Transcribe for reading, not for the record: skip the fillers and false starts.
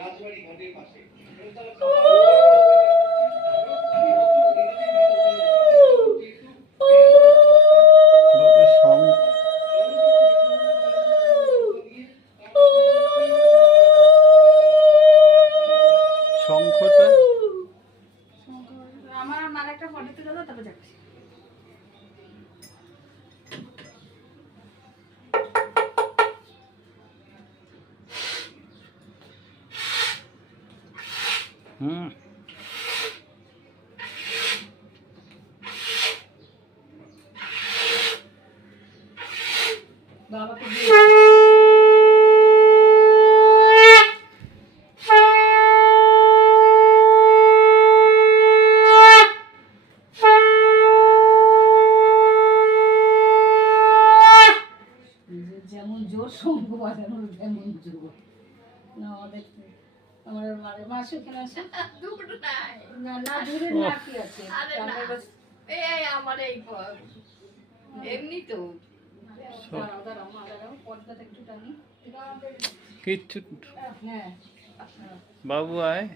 রাজবাড়ি ঘাটের পাশে শঙ্খটা আমার মার একটা ফটো তুলে দাও, তারপর যাচ্ছি। বাবাকে যেমন জোর শঙ্খ বাজানোর তেমন জোর না আমাদের। আমার মা সেখানে আসে দূর নাই, না না দূরের না কি আছে আরে না, এই আমার এই এমনি তো দাঁড়াও দাঁড়াও মা দাঁড়াও, পর্দাটা একটু টানি। কিচ্ছু হ্যাঁ বাবু আয়।